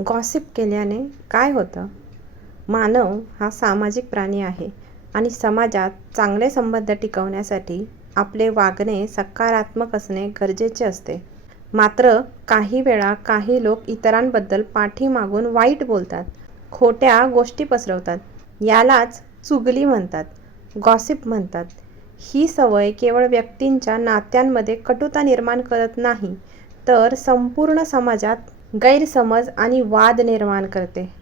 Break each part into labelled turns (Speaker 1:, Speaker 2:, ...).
Speaker 1: Gossip केल्याने काय होतं? मानव हा सामाजिक प्राणी आहे आणि समाजात चांगले संबंध टिकवण्यासाठी आपले वागणे सकारात्मक असणे गरजेचे असते. मात्र काही वेळा काही लोक इतरांबद्दल पाठीमागून वाईट बोलतात खोट्या गोष्टी पसरवतात. यालाच चुगली म्हणतात गॉसिप म्हणतात. ही सवय केवळ व्यक्तींच्या नात्यांमध्ये कटुता निर्माण करत नाही तर संपूर्ण समाजात गैरसमज आणि वाद निर्माण करते.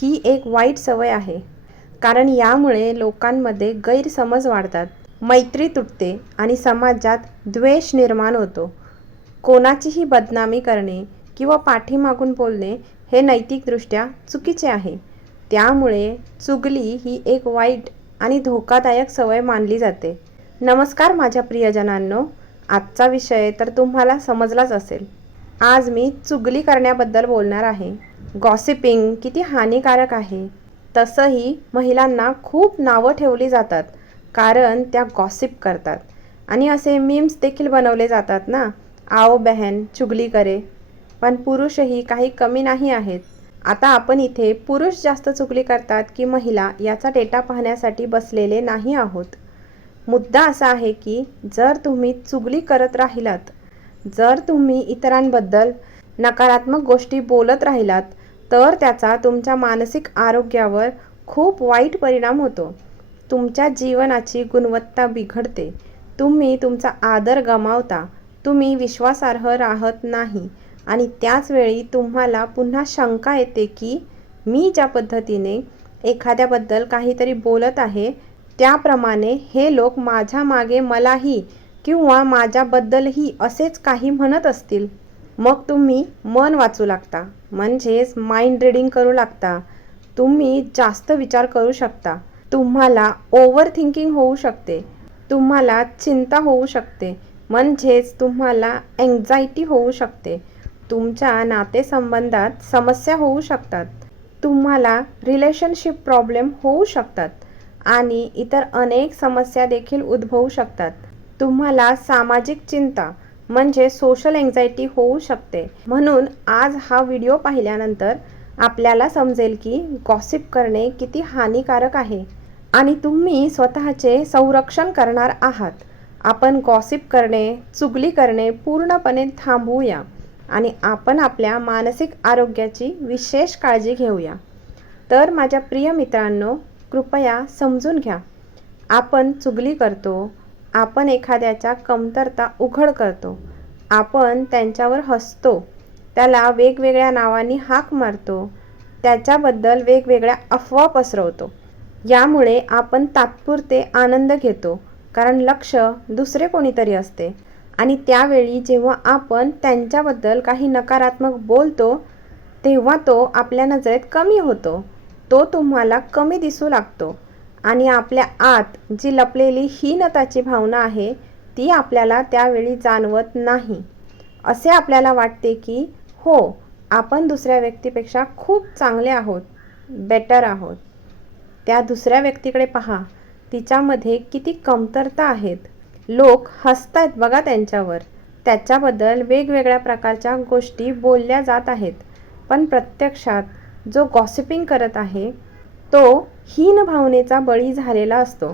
Speaker 1: ही एक वाईट सवय आहे. कारण यामुळे लोकांमध्ये गैरसमज वाढतात मैत्री तुटते आणि समाजात द्वेष निर्माण होतो. कोणाचीही बदनामी करणे किंवा पाठीमागून बोलणे हे नैतिकदृष्ट्या चुकीचे आहे. त्यामुळे चुगली ही एक वाईट आणि धोकादायक सवय मानली जाते. नमस्कार माझ्या प्रियजनांनो आजचा विषय तर तुम्हाला समजलाच असेल. आज मी चुगली करण्याबद्दल बोलणार आहे. गॉसिपिंग किती हानिकारक आहे. तसंही महिलांना खूप नावं ठेवली जातात कारण त्या गॉसिप करतात. आणि असे मीम्स देखील बनवले जातात ना. आओ बहन चुगली करे. पण पुरुषही काही कमी नाही आहेत. आता आपण इथे पुरुष जास्त चुगली करतात की महिला याचा डेटा पाहण्यासाठी बसलेले नाही आहोत. मुद्दा असा आहे की जर तुम्ही चुगली करत राहिलात जर तुम्ही इतरांबद्दल नकारात्मक गोष्टी बोलत राहिलात तर त्याचा तुमच्या मानसिक आरोग्यावर खूप वाईट परिणाम होतो. तुमच्या जीवनाची गुणवत्ता बिघडते. तुम्ही तुमचा आदर गमावता. तुम्ही विश्वासार्ह राहत नाही. आणि त्याचवेळी तुम्हाला पुन्हा शंका येते की मी ज्या पद्धतीने एखाद्याबद्दल काहीतरी बोलत आहे त्याप्रमाणे हे लोक माझ्या मागे मलाही किंवा माझ्याबद्दलही असेच काही म्हणत असतील मग तुम्ही मन वाचू लागता. म्हणजेच माइंड रिडिंग करू लागता. तुम्ही जास्त विचार करू शकता. तुम्हाला ओव्हर थिंकिंग होऊ शकते. तुम्हाला चिंता होऊ शकते. म्हणजेच तुम्हाला अँक्झायटी होऊ शकते. तुमच्या नातेसंबंधात समस्या होऊ शकतात. तुम्हाला रिलेशनशिप प्रॉब्लेम होऊ शकतात. आणि इतर अनेक समस्या देखील उद्भवू शकतात. तुम्हाला सामाजिक चिंता म्हणजे सोशल एन्झायटी होऊ शकते. म्हणून आज हा व्हिडिओ पाहिल्यानंतर आपल्याला समजेल की गॉसिप करणे किती हानिकारक आहे. आणि तुम्ही स्वतःचे संरक्षण करणार आहात. आपण गॉसिप करणे चुगली करणे पूर्णपणे थांबवूया आणि आपण आपल्या मानसिक आरोग्याची विशेष काळजी घेऊया. तर माझ्या प्रिय मित्रांनो कृपया समजून घ्या. आपण चुगली करतो आपण एखाद्याच्या कमतरता उघड करतो. आपण त्यांच्यावर हसतो. त्याला वेगवेगळ्या नावांनी हाक मारतो. त्याच्याबद्दल वेगवेगळ्या अफवा पसरवतो. यामुळे आपण तात्पुरते आनंद घेतो. कारण लक्ष दुसरे कोणीतरी असते. आणि त्यावेळी जेव्हा आपण त्यांच्याबद्दल काही नकारात्मक बोलतो तेव्हा तो आपल्या नजरेत कमी होतो. तो तुम्हाला कमी दिसू लागतो. आणि आपल्या आत जी लपलेली हीनताची भावना आहे ती आपल्याला त्यावेळी जाणवत नाही. असे आपल्याला वाटते की हो आपण दुसऱ्या व्यक्तीपेक्षा खूप चांगले आहोत बेटर आहोत. त्या दुसऱ्या व्यक्तीकडे पहा तिच्यामध्ये किती कमतरता आहेत. लोक हसत आहेत बघा त्यांच्यावर. त्याच्याबद्दल वेगवेगळ्या प्रकारच्या गोष्टी बोलल्या जात आहेत. पण प्रत्यक्षात जो गॉसिपिंग करत आहे तो हीन भावनेचा बळी झालेला असतो.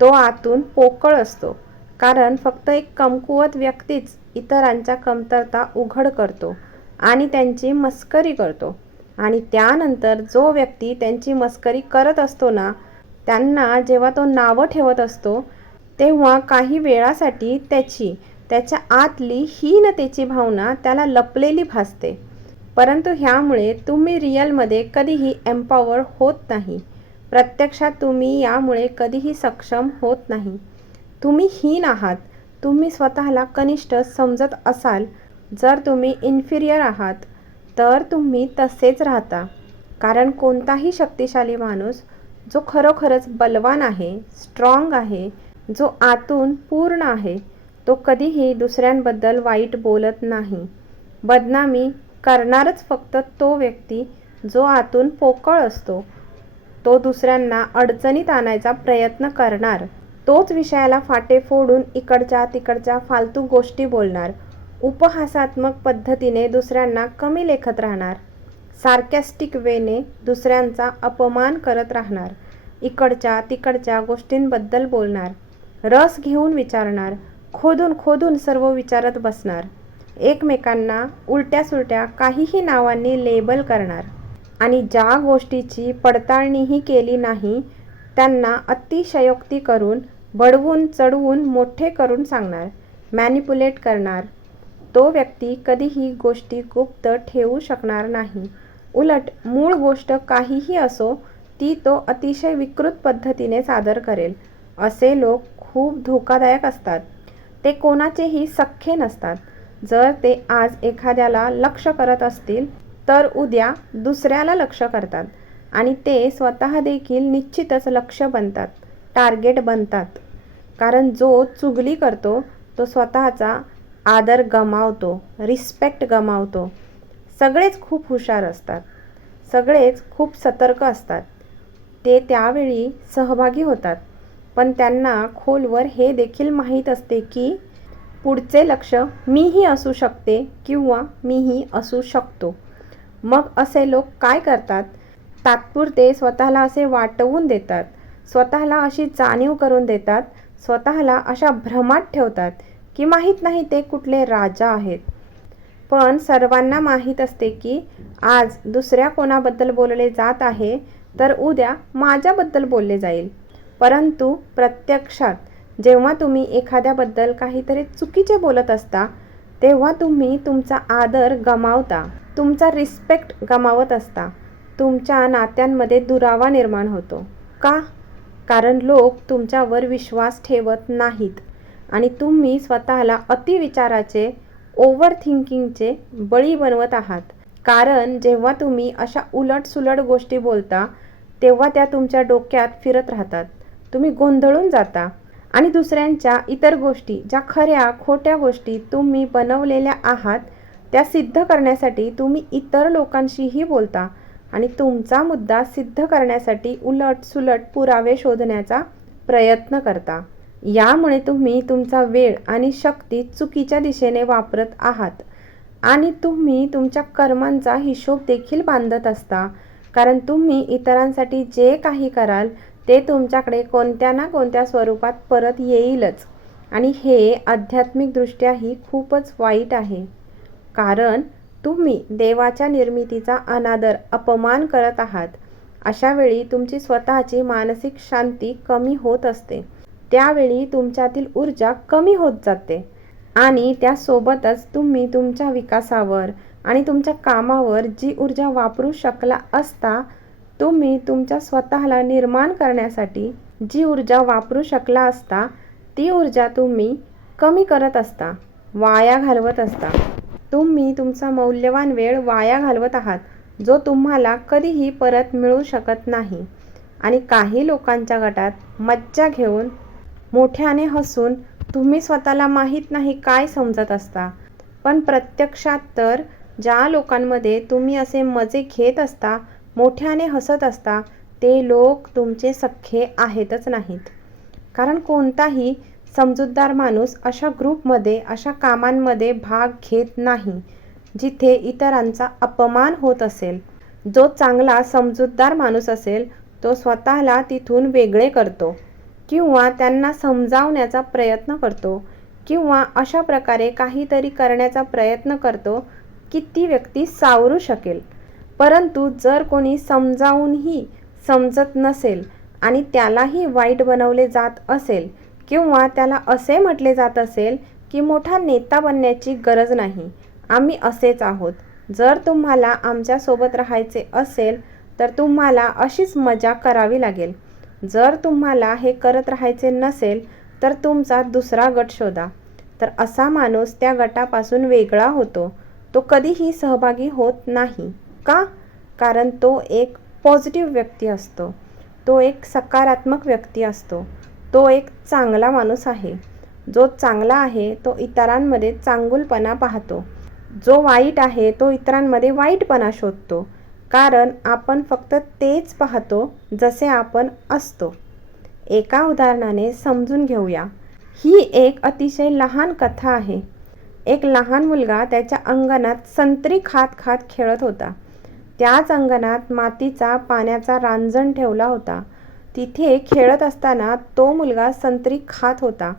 Speaker 1: तो आतून पोकळ असतो. कारण फक्त एक कमकुवत व्यक्तीच इतरांच्या कमतरता उघड करतो आणि त्यांची मस्करी करतो. आणि त्यानंतर जो व्यक्ती त्यांची मस्करी करत असतो ना त्यांना जेव्हा तो नावं ठेवत असतो तेव्हा काही वेळासाठी त्याची त्याच्या आतली हीनतेची भावना त्याला लपलेली भासते. परंतु ह्यामुळे तुम्ही रिअलमध्ये कधीही एम्पॉवर होत नाही. प्रत्यक्षात तुम्ही यामुळे कधीही सक्षम होत नाही. तुम्ही हीन आहात. तुम्ही स्वतःला कनिष्ठ समजत असाल. जर तुम्ही इन्फिरियर आहात तर तुम्ही तसेच राहता. कारण कोणताही शक्तिशाली माणूस जो खरोखरच बलवान आहे स्ट्रॉंग आहे जो आतून पूर्ण आहे तो कधीही दुसऱ्यांबद्दल वाईट बोलत नाही. बदनामी करणारच फक्त तो व्यक्ती जो आतून पोकळ असतो. तो दुसऱ्यांना अडचणीत आणायचा प्रयत्न करणार. तोच विषयाला फाटे फोडून इकडच्या तिकडच्या फालतू गोष्टी बोलणार. उपहासात्मक पद्धतीने दुसऱ्यांना कमी लेखत राहणार. सार्कॅस्टिक वेने दुसऱ्यांचा अपमान करत राहणार. इकडच्या तिकडच्या गोष्टींबद्दल बोलणार. रस घेऊन विचारणार. खोदून खोदून सर्व विचारत बसणार. एकमेकांना उलट्या सुलट्या काहीही नावांनी लेबल करणार. आणि ज्या गोष्टीची पडताळणीही केली नाही त्यांना अतिशयोक्ती करून बडवून चढवून मोठे करून सांगणार मॅनिपुलेट करणार. तो व्यक्ती कधीही गोष्टी गुप्त ठेवू शकणार नाही. उलट मूळ गोष्ट काहीही असो ती तो अतिशय विकृत पद्धतीने सादर करेल. असे लोक खूप धोकादायक असतात. ते कोणाचेही सख्खे नसतात. जर ते आज एखाद्याला लक्ष करत असतील तर उद्या दुसऱ्याला लक्ष करतात आणि ते स्वतः देखील निश्चितच लक्ष बनतात टार्गेट बनतात. कारण जो चुगली करतो तो स्वतःचा आदर गमावतो रिस्पेक्ट गमावतो. सगळेच खूप हुशार असतात. सगळेच खूप सतर्क असतात. ते त्यावेळी सहभागी होतात. पण त्यांना खोलवर हे देखील माहीत असते की पुढचे लक्ष मीही असू शकते किंवा मीही असू शकतो. मग असे लोक काय करतात? तात्पुरते स्वतःला असे वाटवून देतात. स्वतःला अशी जाणीव करून देतात. स्वतःला अशा भ्रमात ठेवतात की माहीत नाही ते कुठले राजा आहेत. पण सर्वांना माहीत असते की आज दुसऱ्या कोणाबद्दल बोलले जात आहे तर उद्या माझ्याबद्दल बोलले जाईल. परंतु प्रत्यक्षात जेव्हा तुम्ही एखाद्याबद्दल काहीतरी चुकीचे बोलत असता तेव्हा तुम्ही तुमचा आदर गमावता. तुमचा रिस्पेक्ट गमावत असता. तुमच्या नात्यांमध्ये दुरावा निर्माण होतो. का? कारण लोक तुमच्यावर विश्वास ठेवत नाहीत. आणि तुम्ही स्वतःला अतिविचाराचे ओव्हर थिंकिंगचे बळी बनवत आहात. कारण जेव्हा तुम्ही अशा उलटसुलट गोष्टी बोलता तेव्हा त्या तुमच्या डोक्यात फिरत राहतात. तुम्ही गोंधळून जाता. आणि दुसऱ्यांच्या इतर गोष्टी ज्या खऱ्या खोट्या गोष्टी तुम्ही बनवलेल्या आहात त्या सिद्ध करण्यासाठी तुम्ही इतर लोकांशीही बोलता आणि तुमचा मुद्दा सिद्ध करण्यासाठी उलट सुलट पुरावे शोधण्याचा प्रयत्न करता. यामुळे तुम्ही तुमचा वेळ आणि शक्ती चुकीच्या दिशेने वापरत आहात आणि तुम्ही तुमच्या कर्मांचा हिशोब देखील बांधत असता कारण तुम्ही इतरांसाठी जे काही कराल ते तुमच्याकडे कोणत्या ना कोणत्या स्वरूपात परत येईलच. आणि हे आध्यात्मिकदृष्ट्याही खूपच वाईट आहे. कारण तुम्ही देवाच्या निर्मितीचा अनादर अपमान करत आहात. अशावेळी तुमची स्वतःची मानसिक शांती कमी होत असते. त्यावेळी तुमच्यातील ऊर्जा कमी होत जाते. आणि त्यासोबतच तुम्ही तुमच्या विकासावर आणि तुमच्या कामावर जी ऊर्जा वापरू शकला असता तुम्ही तुमच्या स्वतःला निर्माण करण्यासाठी जी ऊर्जा वापरू शकला असता ती ऊर्जा तुम्ही कमी करत असता वाया घालवत असता. तुम्ही तुमचा मौल्यवान वेळ वाया घालवत आहात जो तुम्हाला कधीही परत मिळू शकत नाही. आणि काही लोकांच्या गटात मज्जा घेऊन मोठ्याने हसून तुम्ही स्वतःला माहीत नाही काय समजत असता. पण प्रत्यक्षात तर ज्या लोकांमध्ये तुम्ही असे मजे घेत असता मोठ्याने हसत असता ते लोक तुमचे सख्खे आहेतच नाहीत. कारण कोणताही समजूतदार माणूस अशा ग्रुपमध्ये अशा कामांमध्ये भाग घेत नाही जिथे इतरांचा अपमान होत असेल. जो चांगला समजूतदार माणूस असेल तो स्वतःला तिथून वेगळे करतो किंवा त्यांना समजावण्याचा प्रयत्न करतो किंवा अशा प्रकारे काहीतरी करण्याचा प्रयत्न करतो की ती व्यक्ती सावरू शकेल. परंतु जर कोणी समजावूनही समजत नसेल आणि त्यालाही वाईट बनवले जात असेल किंवा त्याला असे म्हटले जात असेल की मोठा नेता बनण्याची गरज नाही आम्ही असेच आहोत. जर तुम्हाला आमच्यासोबत राहायचे असेल तर तुम्हाला अशीच मजा करावी लागेल. जर तुम्हाला हे करत राहायचे नसेल तर तुमचा दुसरा गट शोधा. तर असा माणूस त्या गटापासून वेगळा होतो. तो कधीही सहभागी होत नाही. का? कारण तो एक पॉझिटिव्ह व्यक्ती असतो. तो एक सकारात्मक व्यक्ती असतो. तो एक चांगला माणूस आहे. जो चांगला आहे तो इतरांमध्ये चांगुलपणा पाहतो. जो वाईट आहे तो इतरांमध्ये वाईटपणा शोधतो. कारण आपण फक्त तेच पाहतो जसे आपण असतो. एका उदाहरणाने समजून घेऊया. ही एक अतिशय लहान कथा आहे. एक लहान मुलगा त्याच्या अंगणात संत्री खात खात खेळत होता. त्याच अंगणात मातीचा पाण्याचा रांजण ठेवला होता. तिथे खेळत असताना तो मुलगा संत्री खात होता.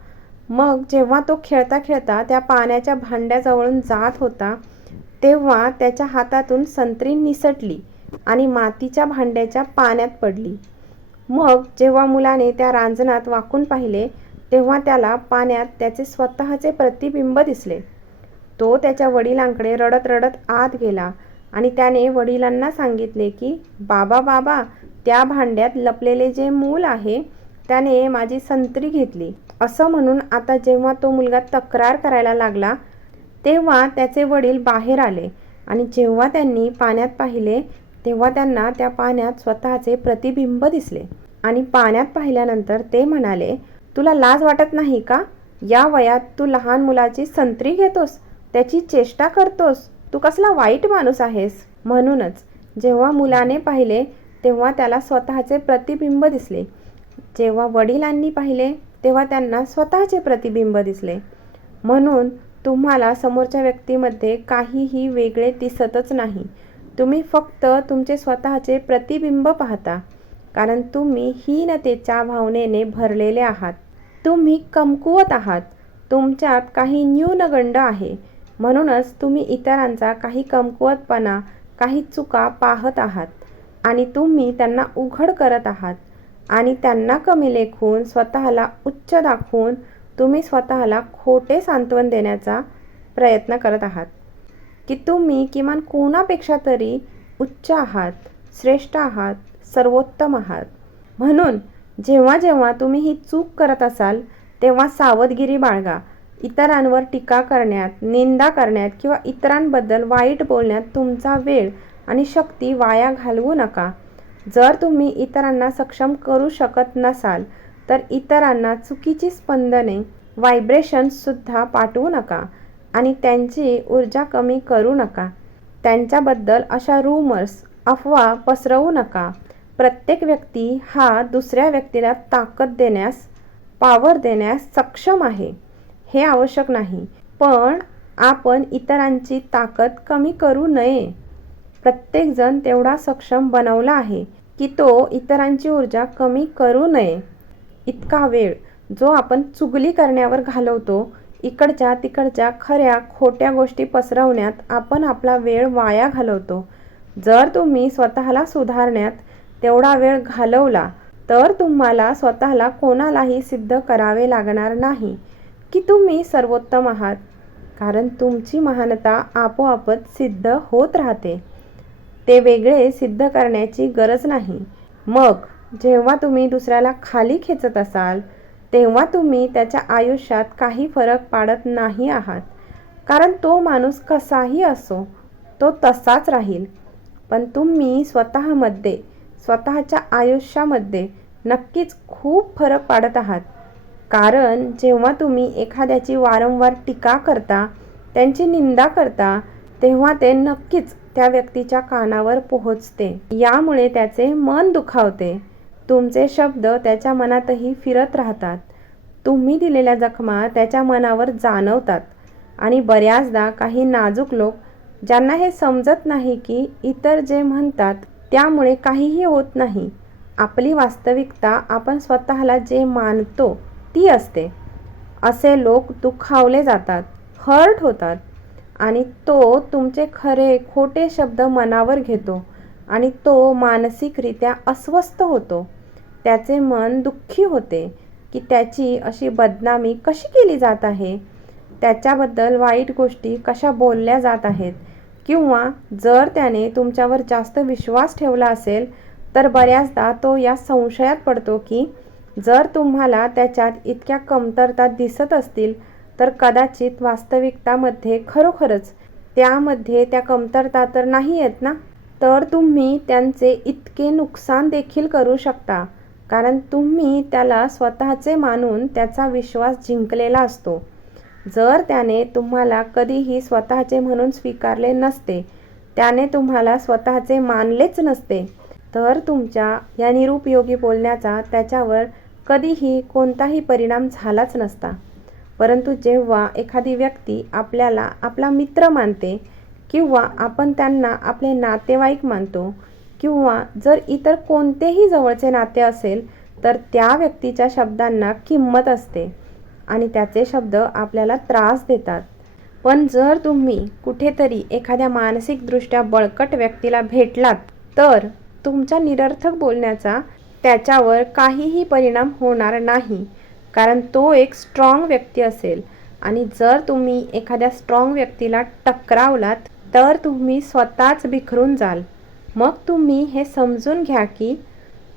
Speaker 1: मग जेव्हा तो खेळता खेळता त्या पाण्याच्या भांड्याजवळून जात होता तेव्हा त्याच्या हातातून संत्री निसटली आणि मातीच्या भांड्याच्या पाण्यात पडली. मग जेव्हा मुलाने त्या रांजणात वाकून पाहिले तेव्हा त्याला पाण्यात त्याचे स्वतःचे प्रतिबिंब दिसले. तो त्याच्या वडिलांकडे रडत रडत आत गेला. आणि त्याने वडिलांना सांगितले की बाबा बाबा त्या भांड्यात लपलेले जे मूल आहे त्याने माझी संत्री घेतली. असं म्हणून आता जेव्हा तो मुलगा तक्रार करायला लागला तेव्हा त्याचे वडील बाहेर आले आणि जेव्हा त्यांनी पाण्यात पाहिले तेव्हा त्यांना त्या पाण्यात स्वतःचे प्रतिबिंब दिसले. आणि पाण्यात पाहिल्यानंतर ते म्हणाले तुला लाज वाटत नाही का? या वयात तू लहान मुलाची संत्री घेतोस त्याची चेष्टा करतोस. तू कसला वाईट माणूस आहेस? म्हणूनच जेव्हा मुलाने पाहिले तेव्हा त्याला स्वतःचे प्रतिबिंब दिसले. जेव्हा वडिलांनी पाहिले तेव्हा त्यांना स्वतःचे प्रतिबिंब दिसले. म्हणून तुम्हाला समोरच्या व्यक्तीमध्ये काहीही वेगळे दिसतच नाही. तुम्ही फक्त तुमचे स्वतःचे प्रतिबिंब पाहता कारण तुम्ही हीनतेच्या भावनेने भरलेले आहात. तुम्ही कमकुवत आहात. तुमच्यात काही न्यूनगंड आहे. म्हणूनच तुम्ही इतरांचा काही कमकुवतपणा काही चुका पाहत आहात आणि तुम्ही त्यांना उघड करत आहात आणि त्यांना कमी लेखून स्वतःला उच्च दाखवून तुम्ही स्वतःला खोटे सांत्वन देण्याचा प्रयत्न करत आहात. की तुम्ही किमान कोणापेक्षा तरी उच्च आहात श्रेष्ठ आहात सर्वोत्तम आहात. म्हणून जेव्हा जेव्हा तुम्ही ही चूक करत असाल तेव्हा सावधगिरी बाळगा. इतरांवर टीका करण्यात निंदा करण्यात किंवा इतरांबद्दल वाईट बोलण्यात तुमचा वेळ आणि शक्ती वाया घालवू नका. जर तुम्ही इतरांना सक्षम करू शकत नसाल तर इतरांना चुकीची स्पंदने व्हायब्रेशन्ससुद्धा पाठवू नका आणि त्यांची ऊर्जा कमी करू नका. त्यांच्याबद्दल अशा रूमर्स अफवा पसरवू नका. प्रत्येक व्यक्ती हा दुसऱ्या व्यक्तीला ताकद देण्यास पावर देण्यास सक्षम आहे. हे आवश्यक नाही. पण आपण इतरांची ताकद कमी करू नये. प्रत्येकजण तेवढा सक्षम बनवला आहे की तो इतरांची ऊर्जा कमी करू नये. इतका वेळ जो आपण चुगली करण्यावर घालवतो इकडच्या तिकडच्या खऱ्या खोट्या गोष्टी पसरवण्यात आपण आपला वेळ वाया घालवतो. जर तुम्ही स्वतःला सुधारण्यात तेवढा वेळ घालवला तर तुम्हाला स्वतःला कोणालाही सिद्ध करावे लागणार नाही. की तुम्ही सर्वोत्तम आहात कारण तुमची महानता आपोआपच सिद्ध होत राहते. ते वेगळे सिद्ध करण्याची गरज नाही. मग जेव्हा तुम्ही दुसऱ्याला खाली खेचत असाल तेव्हा तुम्ही त्याच्या आयुष्यात काही फरक पाडत नाही आहात. कारण तो माणूस कसाही असो तो तसाच राहील. पण तुम्ही स्वतःमध्ये स्वतःच्या आयुष्यामध्ये नक्कीच खूप फरक पाडत आहात. कारण जेव्हा तुम्ही एखाद्याची वारंवार टीका करता त्यांची निंदा करता तेव्हा ते नक्कीच त्या व्यक्तीच्या कानावर पोहोचते. यामुळे त्याचे मन दुखावते. तुमचे शब्द त्याच्या मनातही फिरत राहतात. तुम्ही दिलेल्या जखमा त्याच्या मनावर जाणवतात. आणि बऱ्याचदा काही नाजूक लोक ज्यांना हे समजत नाही की इतर जे म्हणतात त्यामुळे काहीही होत नाही. आपली वास्तविकता आपण स्वतःला जे मानतो ती असते. असे लोक दुखावले जातात हर्ट होतात आणि तो तुमचे खरे खोटे शब्द मनावर घेतो आणि तो मानसिकरित्या अस्वस्थ होतो. त्याचे मन दुःखी होते की त्याची अशी बदनामी कशी केली जात आहे? त्याच्याबद्दल वाईट गोष्टी कशा बोलल्या जात आहेत? किंवा जर त्याने तुमच्यावर जास्त विश्वास ठेवला असेल तर बऱ्याचदा तो या संशयात पडतो की जर तुम्हाला त्याच्यात इतक्या कमतरता दिसत असतील तर कदाचित वास्तविकतामध्ये खरोखरच त्यामध्ये त्या कमतरता तर नाही आहेत ना? तर तुम्ही त्यांचे इतके नुकसान देखील करू शकता कारण तुम्ही त्याला स्वतःचे मानून त्याचा विश्वास जिंकलेला असतो. जर त्याने तुम्हाला कधीही स्वतःचे म्हणून स्वीकारले नसते त्याने तुम्हाला स्वतःचे मानलेच नसते तर तुमच्या या निरुपयोगी बोलण्याचा त्याच्यावर कधीही कोणताही परिणाम झालाच नसता. परंतु जेव्हा एखादी व्यक्ती आपल्याला आपला मित्र मानते किंवा आपण त्यांना आपले नातेवाईक मानतो किंवा जर इतर कोणतेही जवळचे नाते असेल तर त्या व्यक्तीच्या शब्दांना किंमत असते आणि त्याचे शब्द आपल्याला त्रास देतात. पण जर तुम्ही कुठेतरी एखाद्या मानसिकदृष्ट्या बळकट व्यक्तीला भेटलात तर तुमच्या निरर्थक बोलण्याचा त्याच्यावर काहीही परिणाम होणार नाही. कारण तो एक स्ट्रॉंग व्यक्ती असेल. आणि जर तुम्ही एखाद्या स्ट्रॉंग व्यक्तीला टकरावलात तर तुम्ही स्वतःच बिखरून जाल. मग तुम्ही हे समजून घ्या की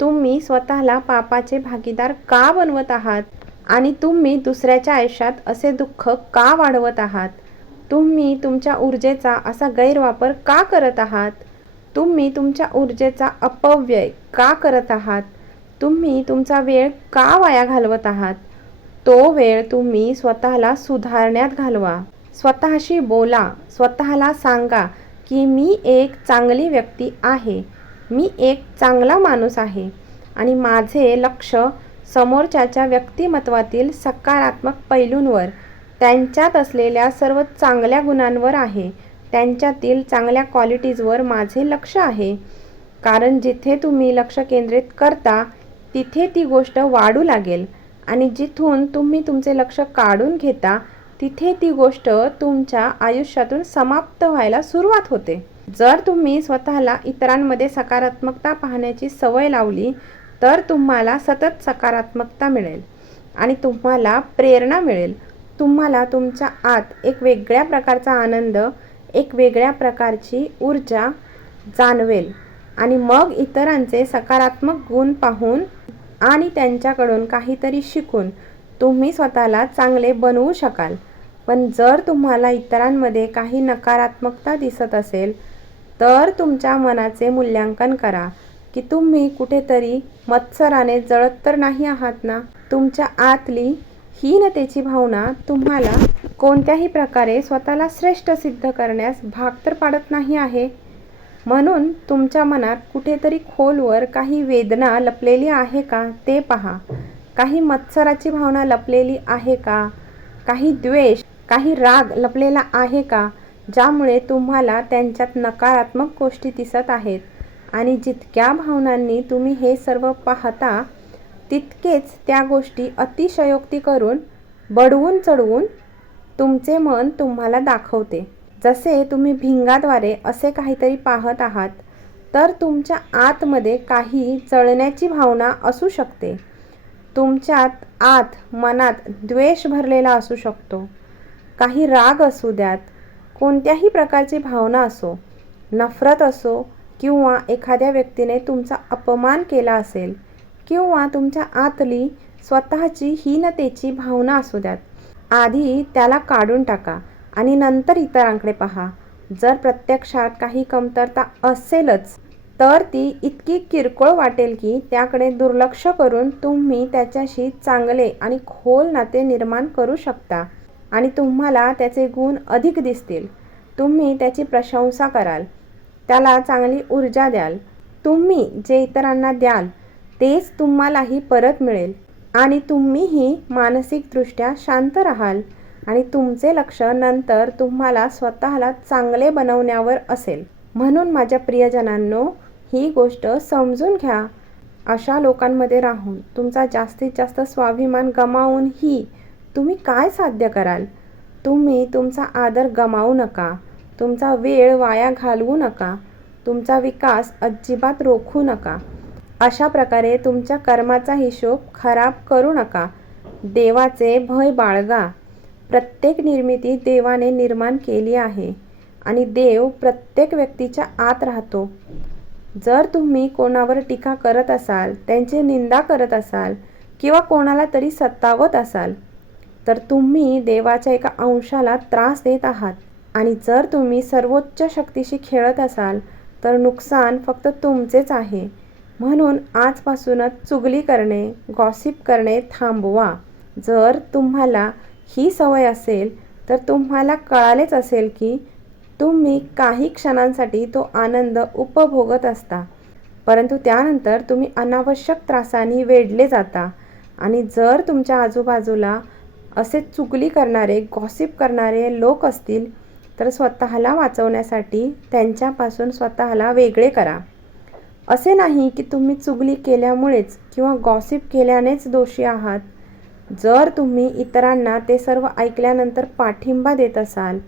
Speaker 1: तुम्ही स्वतःला पापाचे भागीदार का बनवत आहात? आणि तुम्ही दुसऱ्याच्या आयुष्यात असे दुःख का वाढवत आहात? तुम्ही तुमच्या ऊर्जेचा असा गैरवापर का करत आहात? तुम्ही तुमच्या ऊर्जेचा अपव्यय का करत आहात? तुम्ही तुमचा वेळ का वाया घालवत आहात? तो वेळ तुम्ही स्वतःला सुधारण्यात घालवा. स्वतःशी बोला. स्वतःला सांगा की मी एक चांगली व्यक्ती आहे. मी एक चांगला माणूस आहे. आणि माझे लक्ष समोरच्याच्या व्यक्तिमत्वातील सकारात्मक पैलूंवर त्यांच्यात असलेल्या सर्व चांगल्या गुणांवर आहे. त्यांच्यातील चांगल्या क्वालिटीजवर माझे लक्ष आहे. कारण जिथे तुम्ही लक्ष केंद्रित करता तिथे ती गोष्ट वाढू लागेल. आणि जिथून तुम्ही तुमचे लक्ष काढून घेता तिथे ती गोष्ट तुमच्या आयुष्यातून समाप्त व्हायला सुरुवात होते. जर तुम्ही स्वतःला इतरांमध्ये सकारात्मकता पाहण्याची सवय लावली तर तुम्हाला सतत सकारात्मकता मिळेल. आणि तुम्हाला प्रेरणा मिळेल. तुम्हाला तुमच्या आत एक वेगळ्या प्रकारचा आनंद एक वेगळ्या प्रकारची ऊर्जा जाणवेल. आणि मग इतरांचे सकारात्मक गुण पाहून आणि त्यांच्याकडून काहीतरी शिकून तुम्ही स्वतःला चांगले बनवू शकाल. पण जर तुम्हाला इतरांमध्ये काही नकारात्मकता दिसत असेल तर तुमच्या मनाचे मूल्यांकन करा की तुम्ही कुठेतरी मत्सराने जळत तर नाही आहात ना? तुमच्या आतली हीनतेची भावना तुम्हाला कोणत्याही प्रकारे स्वतःला श्रेष्ठ सिद्ध करण्यास भाग तर पाडत नाही आहे. म्हणून तुमच्या मनात कुठेतरी खोलवर काही वेदना लपलेली आहे का ते पहा. काही मत्सराची भावना लपलेली आहे का? काही द्वेष काही राग लपलेला आहे का? ज्यामुळे तुम्हाला त्यांच्यात नकारात्मक गोष्टी दिसत आहेत. आणि जितक्या भावनांनी तुम्ही हे सर्व पाहता तितकेच त्या गोष्टी अतिशयोक्ती करून बडवून चढवून तुमचे मन तुम्हाला दाखवते. जसे तुम्ही भिंगाद्वारे असे काहीतरी पाहत आहात तर तुमच्या आतमध्ये काही जळण्याची भावना असू शकते. तुमच्यात आत मनात द्वेष भरलेला असू शकतो. काही राग असू द्यात. कोणत्याही प्रकारची भावना असो नफरत असो किंवा एखाद्या व्यक्तीने तुमचा अपमान केला असेल किंवा तुमच्या आतली स्वतःची हीनतेची भावना असू द्यात. आधी त्याला काढून टाका. आणि नंतर इतरांकडे पहा. जर प्रत्यक्षात काही कमतरता असेलच तर ती इतकी किरकोळ वाटेल की त्याकडे दुर्लक्ष करून तुम्ही त्याच्याशी चांगले आणि खोल नाते निर्माण करू शकता आणि तुम्हाला त्याचे गुण अधिक दिसतील. तुम्ही त्याची प्रशंसा कराल. त्याला चांगली ऊर्जा द्याल. तुम्ही जे इतरांना द्याल तेच तुम्हालाही परत मिळेल आणि तुम्हीही मानसिकदृष्ट्या शांत राहाल. आणि तुमचे लक्ष नंतर तुम्हाला स्वतःला चांगले बनवण्यावर असेल. म्हणून माझ्या प्रियजनांनो ही गोष्ट समजून घ्या. अशा लोकांमध्ये राहून तुमचा जास्तीत जास्त स्वाभिमान गमावूनही तुम्ही काय साध्य कराल? तुम्ही तुमचा आदर गमावू नका. तुमचा वेळ वाया घालवू नका. तुमचा विकास अजिबात रोखू नका. अशा प्रकारे तुमच्या कर्माचा हिशोब खराब करू नका. देवाचे भय बाळगा. प्रत्येक निर्मिती देवाने निर्माण केली आहे आणि देव प्रत्येक व्यक्तीच्या आत राहतो. जर तुम्ही कोणावर टीका करत असाल त्यांची निंदा करत असाल किंवा कोणाला तरी सत्तावत असाल तर तुम्ही देवाच्या एका अंशाला त्रास देत आहात. आणि जर तुम्ही सर्वोच्च शक्तीशी खेळत असाल तर नुकसान फक्त तुमचेच आहे. म्हणून आजपासूनच चुगली करणे गॉसिप करणे थांबवा. जर तुम्हाला ही सवय असेल तर तुम्हाला कळालेच असेल की तुम्ही काही क्षणांसाठी तो आनंद उपभोगत असता. परंतु त्यानंतर तुम्ही अनावश्यक त्रासांनी वेढले जाता आणि जर तुमच्या आजूबाजूला असे चुगली करणारे गॉसिप करणारे लोक असतील तर स्वतःला वाचवण्यासाठी त्यांच्यापासून स्वतःला वेगळे करा. असे नाही की तुम्ही चुगली केल्यामुळेच किंवा गॉसिप केल्यानेच दोषी आहात. जर तुम्ही इतरांना ते सर्व ऐकल्यानंतर पाठिंबा देत असाल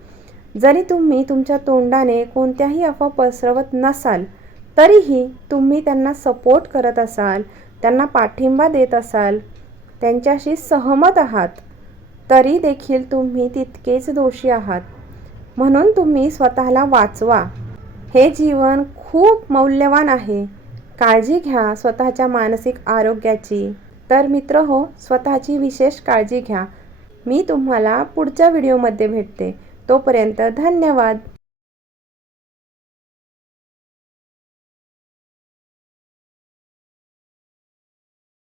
Speaker 1: जरी तुम्ही तुमच्या तोंडाने कोणत्याही अफवा पसरवत नसाल तरीही तुम्ही त्यांना सपोर्ट करत असाल त्यांना पाठिंबा देत असाल त्यांच्याशी सहमत आहात तरी देखील तुम्ही तितकेच दोषी आहात. म्हणून तुम्ही स्वतःला वाचवा. हे जीवन खूप मौल्यवान आहे. काळजी घ्या स्वतःच्या मानसिक आरोग्याची. तर मित्र हो स्वतःची विशेष काळजी घ्या. मी तुम्हाला पुढच्या व्हिडिओमध्ये भेटते. तोपर्यंत धन्यवाद.